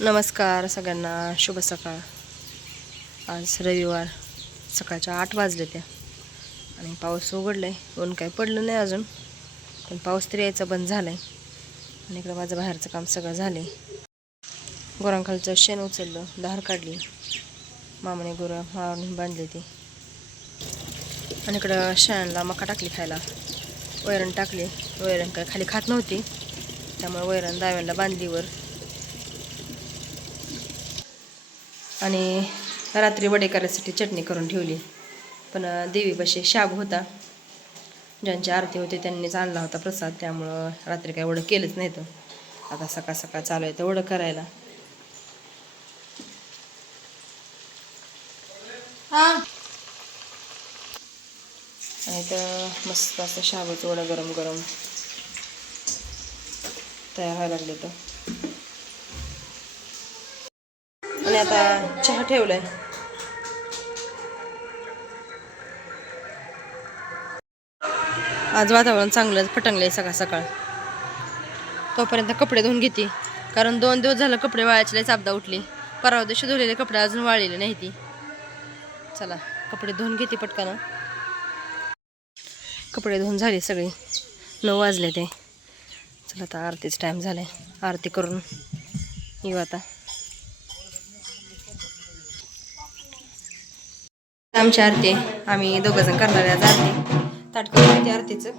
नमस्कार सगळ्यांना शुभ सकाळ. आज रविवार सकाळच्या आठ वाजले त्या आणि पाऊस उघडला आहे ऊन काही पडलं नाही अजून पण पाऊस तरी यायचा बंद झाला आहे आणि इकडं माझं बाहेरचं काम सगळं झालं आहे गुरांखालचं शेण उचललं दार काढली. मामाने गुरं मारून बांधली ते आणि इकडं शेणाला मका टाकली खायला. वैरण टाकली. वैरण काय खाली खात नव्हती. त्यामुळे वैरण दाव्याला बांधलीवर आणि रात्री वडे करायसाठी चटणी करून ठेवली. पण देवीपाशी शाब होता. ज्यांची आरती होती त्यांनीच आणला होता प्रसाद. त्यामुळं रात्री काय वडं केलंच नाही तर आता सकाळ सकाळ चालू आहे तर वडं करायला. आणि तर मस्त असं शाबूचं वडं गरम गरम तयार व्हायला लागले तर आणि आता चहा ठेवलाय. आज वातावरण चांगलं पटंगलंय सकाळ सकाळ. तोपर्यंत कपडे धुवून घेते. कारण दोन दिवस झालं कपडे वाळायची लई चापदा उठली. परवा दिवशी धुलेले कपडे अजून वाळलेले नाही ती. चला कपडे धुवून घेते पटकन. कपडे धुवून झाले सगळे. नऊ वाजले ते. चला आता आरतीच टाईम झालाय. आरती करून येऊ आता. आमची आरती आहे. आम्ही दोघं जण करणार आहे आज आरती ताट आरतीचं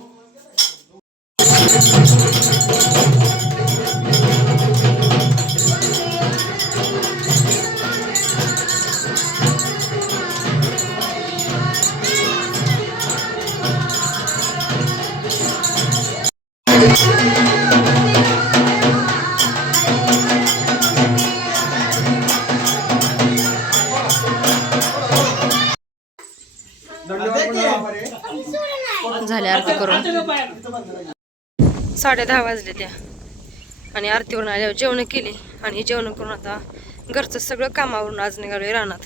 साडे दहा वाजले त्या. आणि आरतीवरून आल्यावर जेवण केली. आणि जेवण करून आता घरचं सगळं कामावरून आज निघालोय रानात.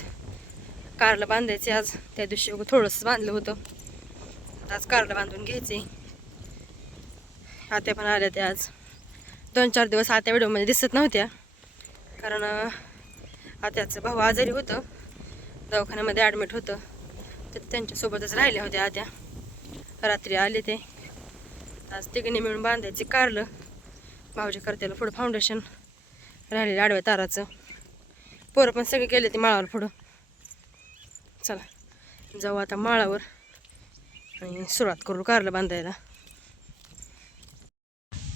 कारला बांधायचे आज. त्या दिवशी उगाच थोडंसं बांधलं होतं. आता आज कारला बांधून घ्यायचे. आत्या पण आल्या त्या आज. दोन चार दिवस आत्या व्हिडिओमध्ये दिसत नव्हत्या. कारण आत्याचं भाऊ आजारी होतं. दवाखान्यामध्ये ॲडमिट होतं. तर त्यांच्यासोबतच राहिल्या होत्या आत्या. रात्री आले ते. आज तिघीने मिळून बांधायचे कारलं. भाऊजी करतेला पुढं फाउंडेशन राहिलेलं आडव्या ताराचं. पोरं पण सगळे गेले ते माळावर पुढं. चला जाऊ आता माळावर आणि सुरुवात करू कारलं बांधायला.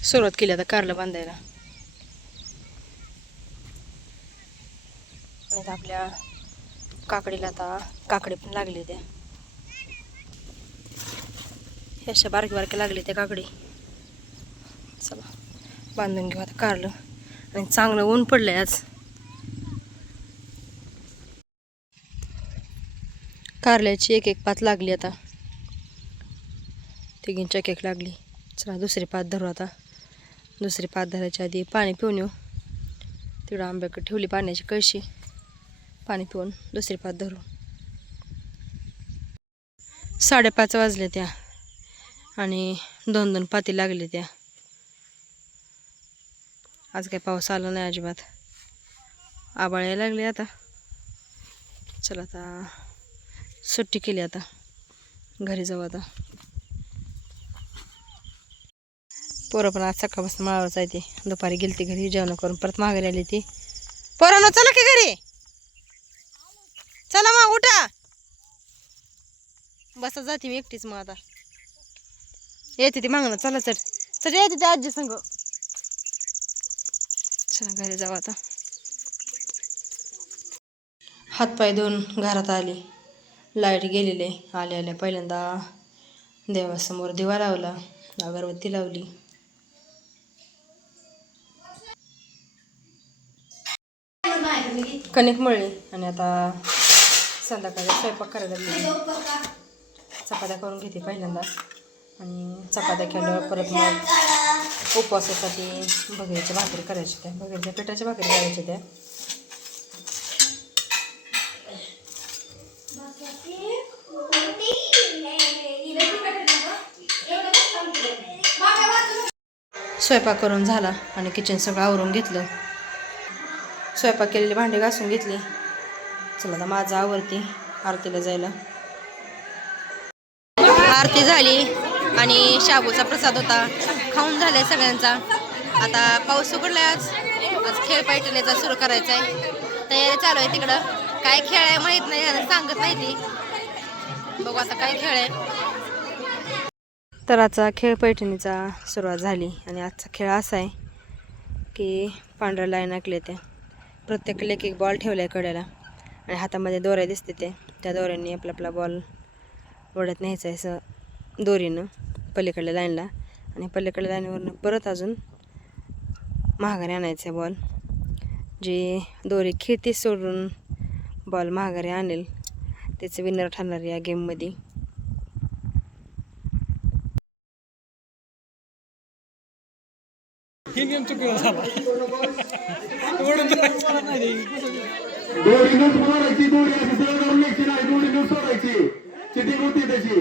सुरुवात केली आता कारलं बांधायला. आणि आपल्या काकडीला आता काकडी पण लागली त्या अशा बारकी बारके लागले त्या काकडी. चला बांधून घेऊ आता कारलं. आणि चांगलं ऊन पडलंय आज. कारल्याची एक एक पात लागली आता. तिघींची एक एक लागली. चला दुसरी पात धरू आता. दुसरी पात धरायच्या आधी पाणी पिऊन येऊ. तिकडं आंब्याकडे ठेवली पाण्याची कळशी. पाणी पिऊन दुसरी पात धरू. साडेपाच वाजले त्या. आणि दोन दोन पाती लागले त्या. आज काही पाऊस आला नाही अजिबात. आबाळ यायला लागले आता. चला आता सुट्टी केली आता. घरी जाऊ आता. पोरं पण आज सकाळपासून माळावर आहे दुपारी गेली ती घरी जेवण करून परत माघारी आली ती. पोरांनो चला की घरी. चला मग उठा. बसा जाते मी एकटीच मग आता. येते ती मागणं. चला चल. चल येते ती आजी संग. चला घरी जाऊ आता. हातपाय धुवून घरात आली. लाइट गेलेले. आले आले पहिल्यांदा देवासमोर दिवा लावला. अगरबत्ती लावली. कणिक मळली. आणि आता संध्याकाळी स्वयंपाक करायला चपात्या करून घेते पहिल्यांदा. आणि चपात्या केल्यावर परत मग उपवासासाठी भगरीच्या भाकरी करायची त्या भगरीच्या पिठाच्या भाकरी करायच्या त्या. स्वयंपाक करून झाला आणि किचन सगळं आवरून घेतलं. स्वयंपाक केलेली भांडी घासून घेतली. चला आता माझं आवडती आरतीला जायला. आरती झाली. आणि शाबूचा प्रसाद होता. खाऊन झालाय सगळ्यांचा. आता पाऊस उघडलाय आज. आज खेळ पैठणीचा सुरू करायचा आहे तयारी चालू आहे तिकडं. काय खेळ आहे माहीत नाही सांगत नाही ती. बघू आता काय खेळ आहे. तर आजचा खेळ पैठणीचा सुरुवात झाली आणि आजचा खेळ असा आहे की पांढऱ्या लाईन आखले ते प्रत्येक लेक एक बॉल ठेवला आहे कड्याला. आणि हातामध्ये दोऱ्या दिसते ते. त्या दोऱ्यांनी आपला आपला बॉल ओढत न्यायचा आहे असं दोरीनं. पलीकडल्या लाईनला. आणि पलीकडल्या लाईनवरनं परत अजून महागारी आणायचं आहे बॉल जे दोरी खिळती सोडून बॉल महागारी आणेल त्याचं विनर ठरणार या गेममध्ये ही गेम झाला. दोरी न्यूज बनवायची दोरी करून घ्यायची नाही दोरी न्यूज सोडायची चिटिंग होती त्याची?